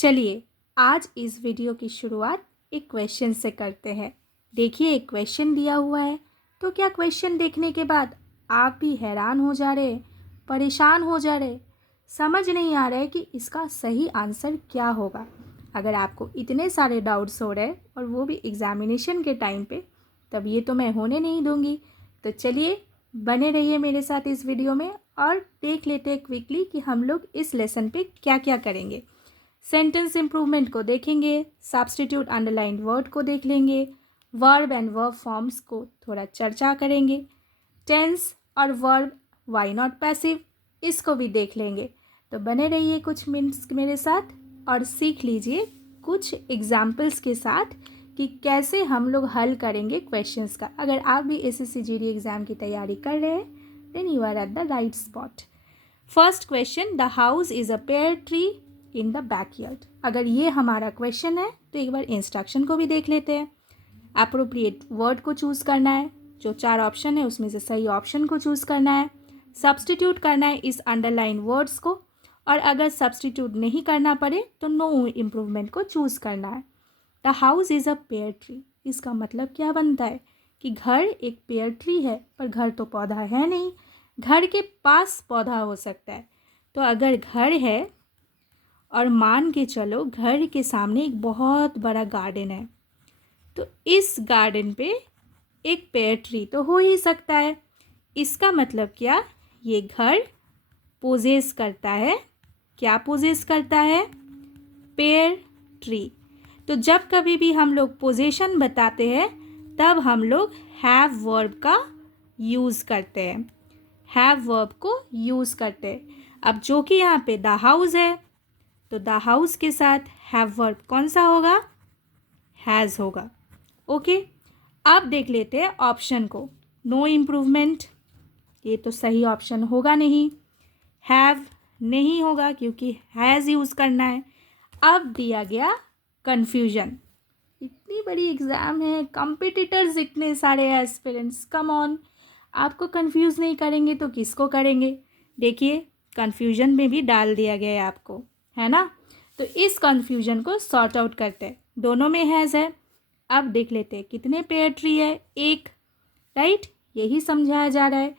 चलिए आज इस वीडियो की शुरुआत एक क्वेश्चन से करते हैं। देखिए एक क्वेश्चन दिया हुआ है, तो क्या क्वेश्चन देखने के बाद आप भी हैरान हो जा रहे, परेशान हो जा रहे, समझ नहीं आ रहा है कि इसका सही आंसर क्या होगा। अगर आपको इतने सारे डाउट्स हो रहे और वो भी एग्जामिनेशन के टाइम पे, तब ये तो मैं होने नहीं दूंगी। तो चलिए बने रहिए मेरे साथ इस वीडियो में और देख लेते हैं क्विकली कि हम लोग इस लेसन पे क्या क्या करेंगे। सेंटेंस इम्प्रूवमेंट को देखेंगे, सब्स्टिट्यूट अंडरलाइंड वर्ड को देख लेंगे, वर्ब एंड वर्ब फॉर्म्स को थोड़ा चर्चा करेंगे, टेंस और वर्ब वाई नॉट पैसिव इसको भी देख लेंगे। तो बने रहिए कुछ मिनट्स मेरे साथ और सीख लीजिए कुछ एग्जाम्पल्स के साथ कि कैसे हम लोग हल करेंगे क्वेश्चंस का। अगर आप भी एसएससी जीडी एग्ज़ाम की तैयारी कर रहे हैं then you are at the right spot. First question, the house is a pear tree in the backyard. अगर ये हमारा क्वेश्चन है तो एक बार इंस्ट्रक्शन को भी देख लेते हैं। अप्रोप्रिएट वर्ड को चूज़ करना है, जो 4 ऑप्शन है उसमें से सही ऑप्शन को चूज़ करना है, सब्स्टिट्यूट करना है इस अंडरलाइन वर्ड्स को, और अगर सब्स्टिट्यूट नहीं करना पड़े तो नो इम्प्रूवमेंट को चूज़ करना है। The house is a pear tree, इसका मतलब क्या बनता है कि घर एक पेयर ट्री है, पर घर तो पौधा है नहीं, घर के पास पौधा हो सकता है। तो अगर घर है और मान के चलो घर के सामने एक बहुत बड़ा गार्डन है, तो इस गार्डन पे एक पेयर ट्री तो हो ही सकता है। इसका मतलब क्या, ये घर पोजेस करता है, क्या पोजेस करता है, पेयर ट्री। तो जब कभी भी हम लोग पोजेशन बताते हैं तब हम लोग हैव वर्ब का यूज़ करते हैं, हैव वर्ब को यूज़ करते हैं। अब जो कि यहाँ पे द हाउस है तो द हाउस के साथ हैव वर्ब कौन सा होगा, हैज़ होगा। ओके, अब देख लेते हैं ऑप्शन को। नो इम्प्रूवमेंट, ये तो सही ऑप्शन होगा नहीं, हैव नहीं होगा क्योंकि हैज़ यूज़ करना है। अब दिया गया कन्फ्यूजन, इतनी बड़ी एग्ज़ाम है, कॉम्पिटिटर्स इतने सारे एस्पिरेंट्स, कम ऑन, आपको कंफ्यूज नहीं करेंगे तो किसको करेंगे। देखिए कन्फ्यूजन में भी डाल दिया गया है आपको, है ना। तो इस कन्फ्यूजन को सॉर्ट आउट करते हैं। दोनों में हैज़ है। अब देख लेते हैं कितने पेयर ट्री है, एक, राइट, यही समझाया जा रहा है।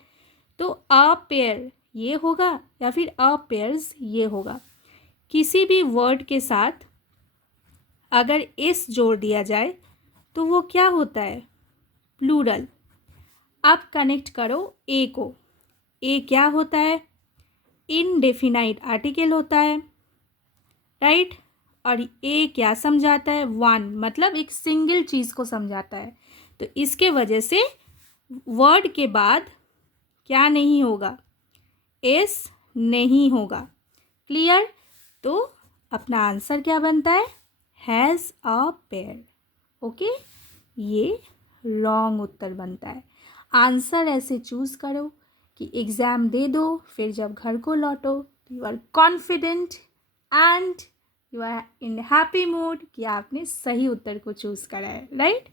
तो अ पेयर ये होगा या फिर अ पेयर्स ये होगा। किसी भी वर्ड के साथ अगर एस जोड़ दिया जाए तो वो क्या होता है, प्लूरल। अब कनेक्ट करो ए को, ए क्या होता है, इनडेफिनाइट आर्टिकल होता है, राइट। और ए क्या समझाता है, वन, मतलब एक सिंगल चीज़ को समझाता है। तो इसके वजह से वर्ड के बाद क्या नहीं होगा, एस नहीं होगा। क्लियर। तो अपना आंसर क्या बनता है, हैज़ अ पेयर। ओके, ये रॉन्ग उत्तर बनता है। आंसर ऐसे चूज़ करो कि एग्ज़ाम दे दो, फिर जब घर को लौटो you are confident and you are in happy mood कि आपने सही उत्तर को चूज़ करा है, right.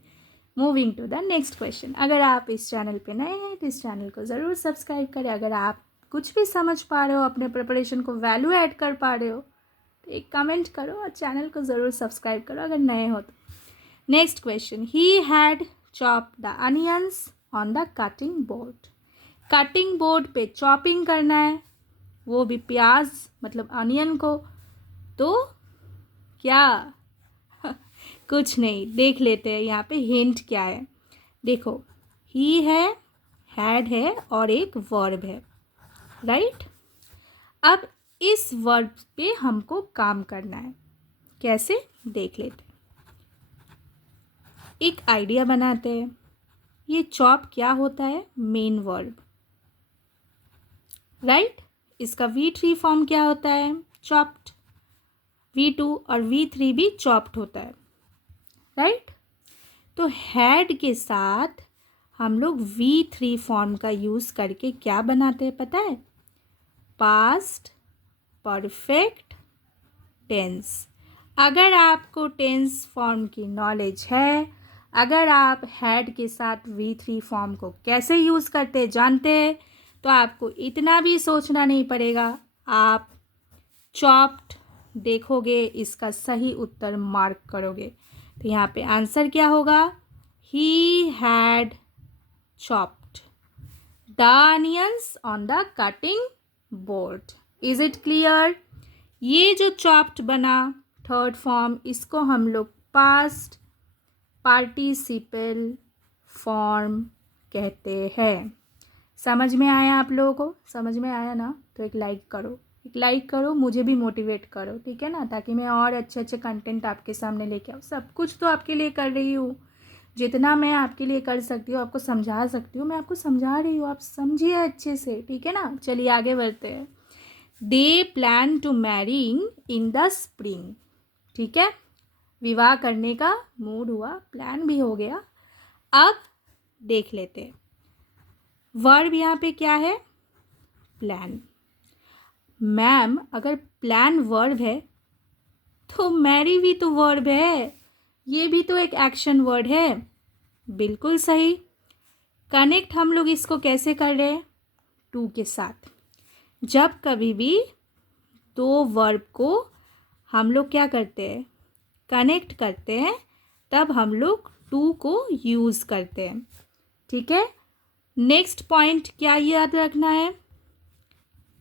Moving to the next question. अगर आप इस चैनल पे नए हैं तो इस चैनल को ज़रूर सब्सक्राइब करें। अगर आप कुछ भी समझ पा रहे हो, अपने प्रिपरेशन को वैल्यू ऐड कर पा रहे हो तो एक कमेंट करो और चैनल को ज़रूर सब्सक्राइब करो अगर नए हो तो। Next question, he had chopped the onions on the cutting board. Cutting board पे चॉपिंग करना है, वो भी प्याज मतलब अनियन को। तो क्या कुछ नहीं, देख लेते हैं यहाँ पे हिंट क्या है। देखो ही है, हैड है और एक वर्ब है, राइट। अब इस वर्ब पे हमको काम करना है, कैसे देख लेते हैं। एक आइडिया बनाते हैं। ये चॉप क्या होता है, मेन वर्ब, राइट। इसका V3 फॉर्म क्या होता है, चॉप्ड। V2 और V3 भी चॉप्ड होता है, राइट। तो हैड के साथ हम लोग V3 फॉर्म का यूज़ करके क्या बनाते हैं पता है, पास्ट परफेक्ट टेंस। अगर आपको टेंस फॉर्म की नॉलेज है, अगर आप हैड के साथ V3 फॉर्म को कैसे यूज़ करते जानते हैं, तो आपको इतना भी सोचना नहीं पड़ेगा। आप चॉप्ड देखोगे, इसका सही उत्तर मार्क करोगे। तो यहाँ पे आंसर क्या होगा? He had chopped the onions on the cutting board. Is it clear? ये जो चॉप्ड बना थर्ड फॉर्म, इसको हम लोग पास्ट पार्टिसिपल फॉर्म कहते हैं। समझ में आया आप लोगों को? समझ में आया ना? तो एक लाइक करो, मुझे भी मोटिवेट करो, ठीक है ना, ताकि मैं और अच्छे अच्छे कंटेंट आपके सामने लेके आऊँ। सब कुछ तो आपके लिए कर रही हूँ, जितना मैं आपके लिए कर सकती हूँ, आपको समझा सकती हूँ, मैं आपको समझा रही हूँ, आप समझिए अच्छे से, ठीक है ना। चलिए आगे बढ़ते हैं। They plan to marrying in the spring, ठीक है, विवाह करने का मूड हुआ, प्लान भी हो गया। अब देख लेते हैं, वर्ब यहाँ पे क्या है? प्लान। मैम, अगर प्लान वर्ब है तो मैरी भी तो वर्ब है, ये भी तो एक एक्शन वर्ड है। बिल्कुल सही। कनेक्ट हम लोग इसको कैसे कर रहे हैं? टू के साथ। जब कभी भी दो वर्ब को हम लोग क्या करते हैं? कनेक्ट करते हैं, तब हम लोग टू को यूज़ करते हैं, ठीक है। नेक्स्ट पॉइंट क्या याद रखना है?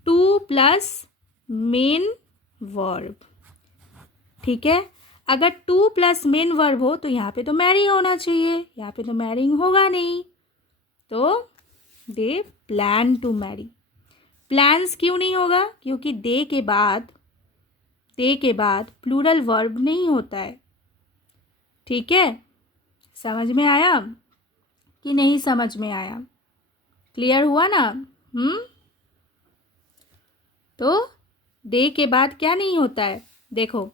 टू प्लस मेन वर्ब, ठीक है। अगर टू प्लस मेन वर्ब हो तो यहाँ पे तो मैरी होना चाहिए, यहाँ पे तो मैरिंग होगा नहीं, तो they plan to marry. Plans क्यों नहीं होगा? क्योंकि दे के बाद प्लूरल वर्ब नहीं होता है, ठीक है। समझ में आया कि नहीं समझ में आया? क्लियर हुआ ना? तो दे के बाद क्या नहीं होता है? देखो,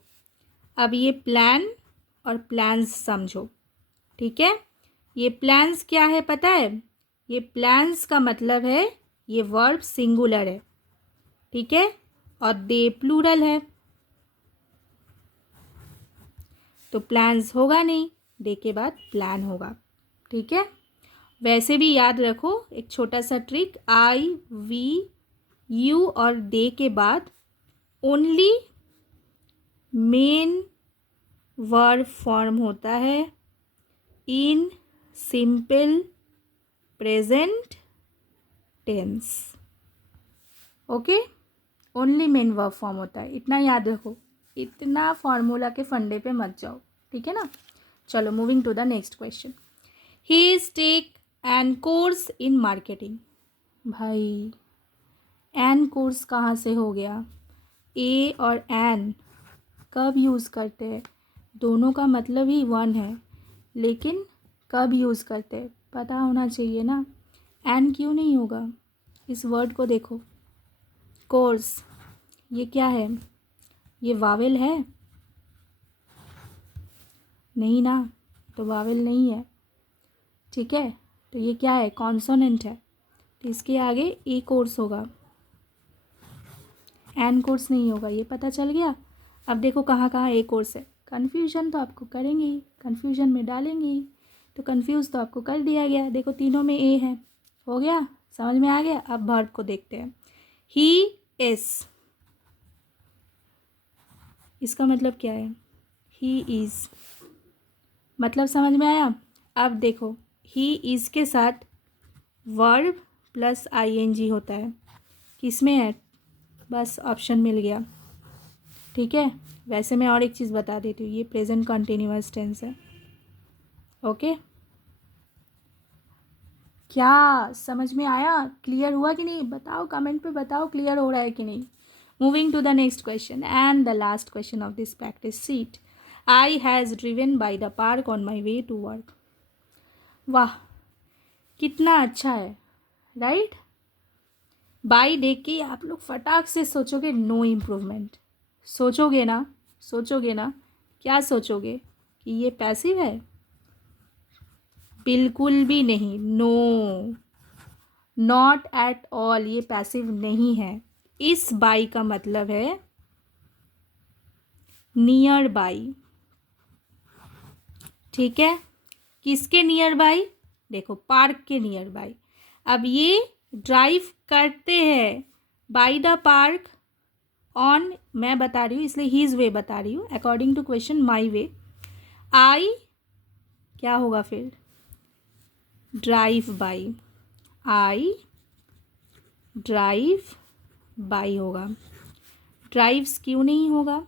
अब ये प्लान और प्लान्स समझो, ठीक है। ये प्लान्स क्या है पता है? ये प्लान्स का मतलब है ये वर्ब सिंगुलर है, ठीक है, और दे प्लूरल है, तो प्लान्स होगा नहीं, दे के बाद प्लान होगा, ठीक है। वैसे भी याद रखो एक छोटा सा ट्रिक, आई वी यू और दे के बाद ओनली मेन वर्ब फॉर्म होता है in simple present tense, okay. Only main verb form होता है, इतना याद रखो, इतना फॉर्मूला के फंडे पे मत जाओ, ठीक है ना। चलो moving to the next question. He is take an course in marketing. भाई एन कोर्स कहाँ से हो गया? ए और एन कब यूज़ करते हैं? दोनों का मतलब ही वन है, लेकिन कब यूज़ करते हैं पता होना चाहिए ना। एन क्यों नहीं होगा? इस वर्ड को देखो, कोर्स, ये क्या है? ये वावेल है? नहीं ना, तो वावेल नहीं है, ठीक है। तो ये क्या है? कॉन्सोनेंट है, तो इसके आगे ए कोर्स होगा, एन कोर्स नहीं होगा, ये पता चल गया। अब देखो कहाँ कहाँ ए कोर्स है, कन्फ्यूजन तो आपको करेंगे ही, कन्फ्यूजन में डालेंगे ही, तो कन्फ्यूज़ तो आपको कर दिया गया। देखो तीनों में ए है, हो गया, समझ में आ गया। अब वर्ब को देखते हैं। ही इज, इसका मतलब क्या है? ही इज़, मतलब समझ में आया? अब देखो ही इज़ के साथ वर्ब प्लस आईएनजी होता है, किसमें है? बस ऑप्शन मिल गया, ठीक है। वैसे मैं और एक चीज़ बता देती हूँ, ये प्रेजेंट कंटिन्यूअस टेंस है, ओके। क्या समझ में आया? क्लियर हुआ कि नहीं? बताओ कमेंट पे, बताओ क्लियर हो रहा है कि नहीं। Moving to the next question and the last question of this practice sheet. I has driven by the park on my way to work. वाह, कितना अच्छा है, राइट। बाई देख के आप लोग फटाक से सोचोगे नो इम्प्रूवमेंट, सोचोगे ना? सोचोगे ना? क्या सोचोगे कि ये पैसिव है? बिल्कुल भी नहीं, नो, नॉट एट ऑल, ये पैसिव नहीं है। इस बाई का मतलब है नियर बाई, ठीक है। किसके नियर बाई? देखो पार्क के नियर बाई। अब ये ड्राइव करते हैं बाई द पार्क ऑन मैं बता रही हूँ इसलिए हीज़ वे बता रही हूँ, अकॉर्डिंग टू क्वेश्चन माई वे। आई क्या होगा फिर, drive by, I drive by होगा। ड्राइव्स क्यों नहीं होगा,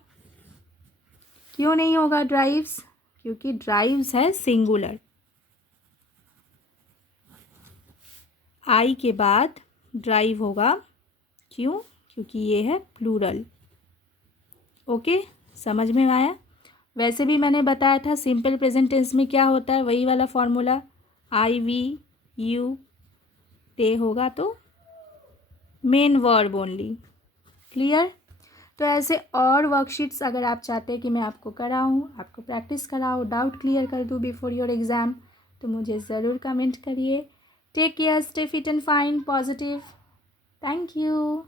क्यों नहीं होगा ड्राइव्स, क्योंकि ड्राइव्स है सिंगुलर। आई के बाद ड्राइव होगा, क्यों, क्योंकि ये है प्लूरल। ओके, समझ में आया। वैसे भी मैंने बताया था सिंपल प्रेजेंट टेंस में क्या होता है, वही वाला formula, I we you they होगा तो मेन वर्ब ओनली। क्लियर। तो ऐसे और वर्कशीट्स अगर आप चाहते हैं कि मैं आपको कराऊँ, आपको प्रैक्टिस कराऊँ, डाउट क्लियर कर दूँ बिफोर योर एग्ज़ाम, तो मुझे ज़रूर कमेंट करिए। Take care, stay fit and fine, positive. Thank you.